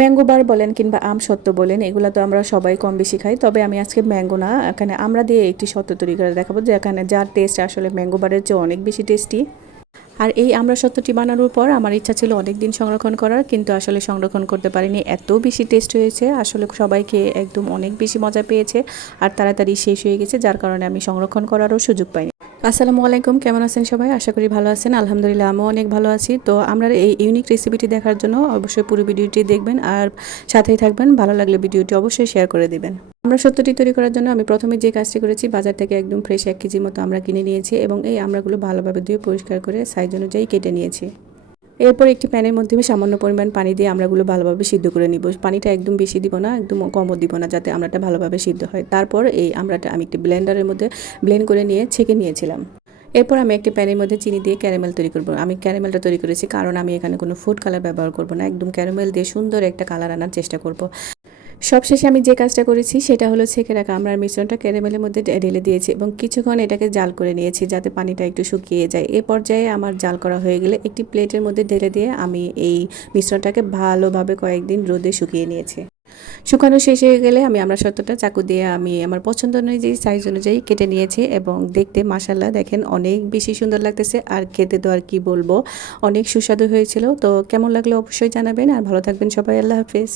Mango বার বলেন কিংবা আম সত্ত্ব বলেন, এগুলো তো আমরা সবাই কম বেশি খাই। তবে আমি আজকে ম্যাঙ্গো না, এখানে আমরা দিয়ে একটি সত্ত্ব তৈরি করে দেখাবো যে এখানে যার টেস্ট আসলে ম্যাঙ্গো বারের চেয়ে অনেক বেশি টেস্টি আর এই আমরা সত্যটি বানানোর পর আমার ইচ্ছা ছিল অনেক দিন সংরক্ষণ করার, কিন্তু আসলে সংরক্ষণ করতে পারিনি। এত বেশি টেস্ট হয়েছে, আসলে সবাই খেয়ে একদম অনেক বেশি মজা পেয়েছে, আর তাড়াতাড়ি শেষ হয়ে গেছে, যার কারণে আমি সংরক্ষণ করারও সুযোগ পাইনি। আসসালামু আলাইকুম, কেমন আছেন সবাই? আশা করি ভালো আছেন। আলহামদুলিল্লাহ, আমিও অনেক ভালো আছি। তো আমরা এই ইউনিক রেসিপিটি দেখার জন্য অবশ্যই পুরো ভিডিওটি দেখবেন আর সাথেই থাকবেন। ভালো লাগলে ভিডিওটি অবশ্যই শেয়ার করে দেবেন। আমরা সত্যটি তৈরি করার জন্য আমি প্রথমে যে কাজটি করেছি, বাজার থেকে একদম ফ্রেশ এক কেজি মতো আমরা কিনে নিয়েছি এবং এই আমরাগুলো ভালোভাবে ধুয়ে পরিষ্কার করে সাইজ অনুযায়ী কেটে নিয়েছি। এরপর একটি প্যানের মধ্যে সামান্য পরিমাণ পানি দিয়ে আমরাগুলো ভালোভাবে সিদ্ধ করে নিব। পানিটা একদম বেশি দিব না, একদম কমও দিব না, যাতে আমরাটা ভালোভাবে সিদ্ধ হয়। তারপর এই আমরাটা আমি একটি ব্লেন্ডারের মধ্যে ব্লেন্ড করে নিয়ে ছেঁকে নিয়েছিলাম। এরপর আমি একটি প্যানের মধ্যে চিনি দিয়ে ক্যারামেল তৈরি করব। আমি ক্যারামেলটা তৈরি করেছি কারণ আমি এখানে কোনো ফুড কালার ব্যবহার করব না। একদম ক্যারামেল দিয়ে সুন্দর একটা কালার আনার চেষ্টা করব। সবশেষে আমি যে কাজটা করেছি সেটা হলো ছেঁকে রাখা। আমরা মিশ্রণটা ক্যারামেলের মধ্যে ঢেলে দিয়েছি এবং কিছুক্ষণ এটাকে জাল করে নিয়েছি যাতে পানিটা একটু শুকিয়ে যায়। এ পর্যায়ে আমার জাল করা হয়ে গেলে একটি প্লেটের মধ্যে ঢেলে দিয়ে আমি এই মিশ্রণটাকে ভালোভাবে কয়েকদিন রোদে শুকিয়ে নিয়েছি। শুকানো শেষ হয়ে গেলে আমি, আমরা সত্যটা চাকু দিয়ে আমি আমার পছন্দ অনুযায়ী সাইজ অনুযায়ী কেটে নিয়েছি এবং দেখতে মাসাল্লাহ দেখেন অনেক বেশি সুন্দর লাগতেছে আর খেতে তো আর কি বলব। অনেক সুস্বাদু হয়েছিল। তো কেমন লাগল অবশ্যই জানাবেন। আর ভালো থাকবেন সবাই। আল্লাহ হাফেজ।